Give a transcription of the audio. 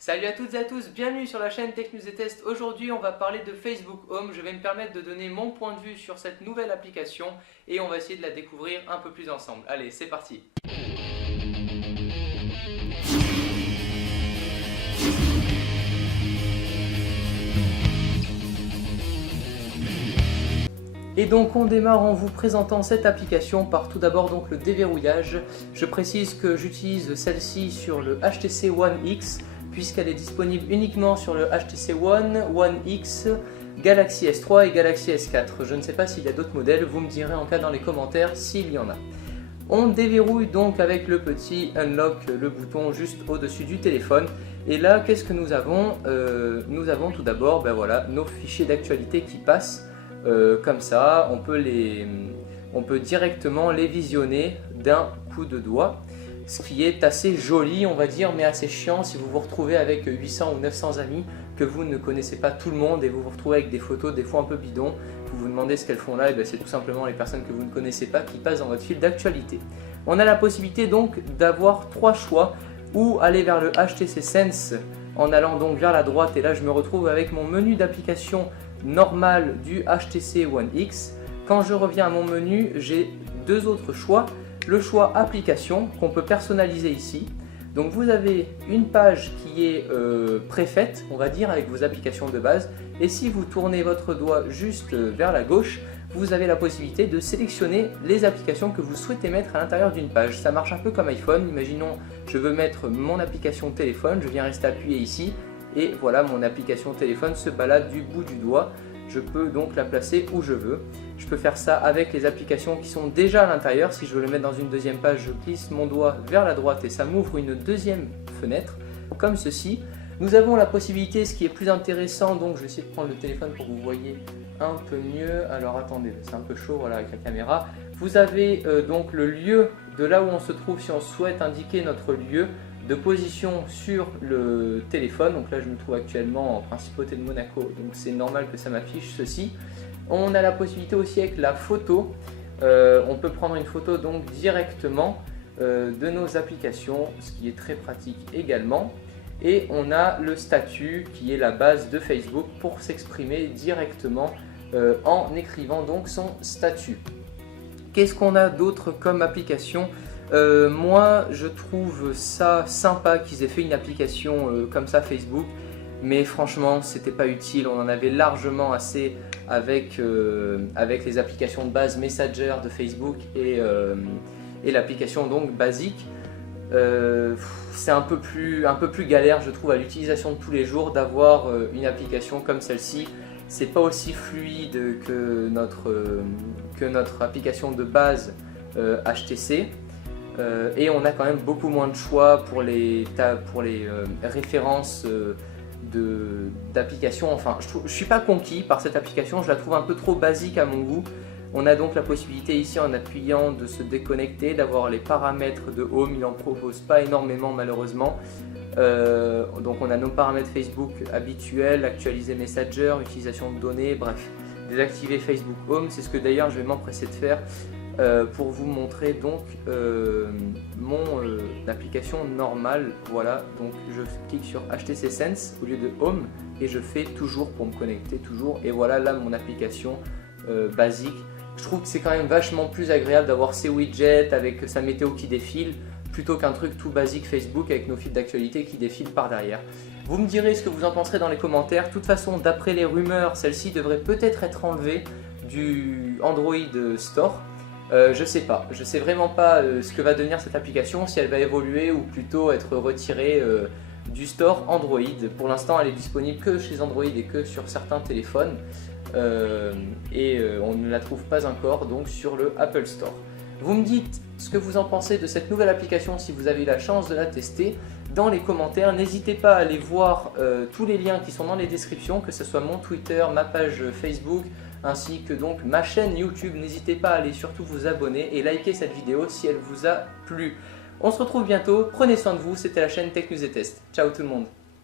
Salut à toutes et à tous, bienvenue sur la chaîne Tech News et Test. Aujourd'hui on va parler de Facebook Home. Je vais me permettre de donner mon point de vue sur cette nouvelle application et on va essayer de la découvrir un peu plus ensemble. Allez, c'est parti. Et donc on démarre en vous présentant cette application par tout d'abord donc le déverrouillage. Je précise que j'utilise celle-ci sur le HTC One X puisqu'elle est disponible uniquement sur le HTC One, One X, Galaxy S3 et Galaxy S4. Je ne sais pas s'il y a d'autres modèles, vous me direz en cas dans les commentaires s'il y en a. On déverrouille donc avec le petit Unlock, le bouton juste au-dessus du téléphone. Et là, qu'est-ce que nous avons Nous avons tout d'abord nos fichiers d'actualité qui passent. Comme ça, on peut directement les visionner d'un coup de doigt, ce qui est assez joli on va dire, mais assez chiant si vous vous retrouvez avec 800 ou 900 amis, que vous ne connaissez pas tout le monde et vous vous retrouvez avec des photos des fois un peu bidons, vous vous demandez ce qu'elles font là, et c'est tout simplement les personnes que vous ne connaissez pas qui passent dans votre fil d'actualité. On a la possibilité donc d'avoir trois choix, ou aller vers le HTC Sense en allant donc vers la droite, et là je me retrouve avec mon menu d'application normal du HTC One X. Quand je reviens à mon menu, j'ai deux autres choix. Le choix application qu'on peut personnaliser ici. Donc vous avez une page qui est préfaite, on va dire, avec vos applications de base. Et si vous tournez votre doigt juste vers la gauche, vous avez la possibilité de sélectionner les applications que vous souhaitez mettre à l'intérieur d'une page. Ça marche un peu comme iPhone. Imaginons, je veux mettre mon application téléphone, je viens rester appuyé ici. Et voilà, mon application téléphone se balade du bout du doigt. Je peux donc la placer où je veux. Je peux faire ça avec les applications qui sont déjà à l'intérieur. Si je veux le mettre dans une deuxième page, je glisse mon doigt vers la droite et ça m'ouvre une deuxième fenêtre, comme ceci. Nous avons la possibilité, ce qui est plus intéressant, donc je vais essayer de prendre le téléphone pour que vous voyez un peu mieux. Alors attendez, c'est un peu chaud voilà, avec la caméra. Vous avez donc le lieu de là où on se trouve si on souhaite indiquer notre lieu de position sur le téléphone. Donc là je me trouve actuellement en principauté de Monaco, donc c'est normal que ça m'affiche ceci. On a la possibilité aussi avec la photo, on peut prendre une photo donc directement de nos applications, ce qui est très pratique également. Et on a le statut qui est la base de Facebook pour s'exprimer directement en écrivant donc son statut. Qu'est-ce qu'on a d'autre comme application? Moi je trouve ça sympa qu'ils aient fait une application comme ça Facebook, mais franchement c'était pas utile, on en avait largement assez avec les applications de base Messenger de Facebook et l'application donc basique. C'est un peu plus galère je trouve à l'utilisation de tous les jours d'avoir une application comme celle-ci. C'est pas aussi fluide que notre application de base HTC. Et on a quand même beaucoup moins de choix pour les références d'applications. Enfin, je ne suis pas conquis par cette application, je la trouve un peu trop basique à mon goût. On a donc la possibilité ici en appuyant de se déconnecter, d'avoir les paramètres de Home, il n'en propose pas énormément malheureusement. Donc on a nos paramètres Facebook habituels, actualiser Messenger, utilisation de données, bref, désactiver Facebook Home, c'est ce que d'ailleurs je vais m'empresser de faire. Pour vous montrer donc mon application normale. Voilà, donc je clique sur HTC Sense au lieu de Home et je fais toujours pour me connecter toujours, et voilà là mon application basique. Je trouve que c'est quand même vachement plus agréable d'avoir ces widgets avec sa météo qui défile plutôt qu'un truc tout basique Facebook avec nos fils d'actualité qui défilent par derrière. Vous me direz ce que vous en penserez dans les commentaires. De toute façon, d'après les rumeurs, celle-ci devrait peut-être être enlevée du Android Store. Je sais vraiment pas ce que va devenir cette application, si elle va évoluer ou plutôt être retirée du store Android. Pour l'instant elle est disponible que chez Android et que sur certains téléphones on ne la trouve pas encore donc sur le Apple Store. Vous me dites ce que vous en pensez de cette nouvelle application si vous avez eu la chance de la tester dans les commentaires. N'hésitez pas à aller voir tous les liens qui sont dans les descriptions, que ce soit mon Twitter, ma page Facebook, ainsi que donc ma chaîne YouTube. N'hésitez pas à aller surtout vous abonner et liker cette vidéo si elle vous a plu. On se retrouve bientôt, prenez soin de vous, c'était la chaîne Tech News et Test. Ciao tout le monde.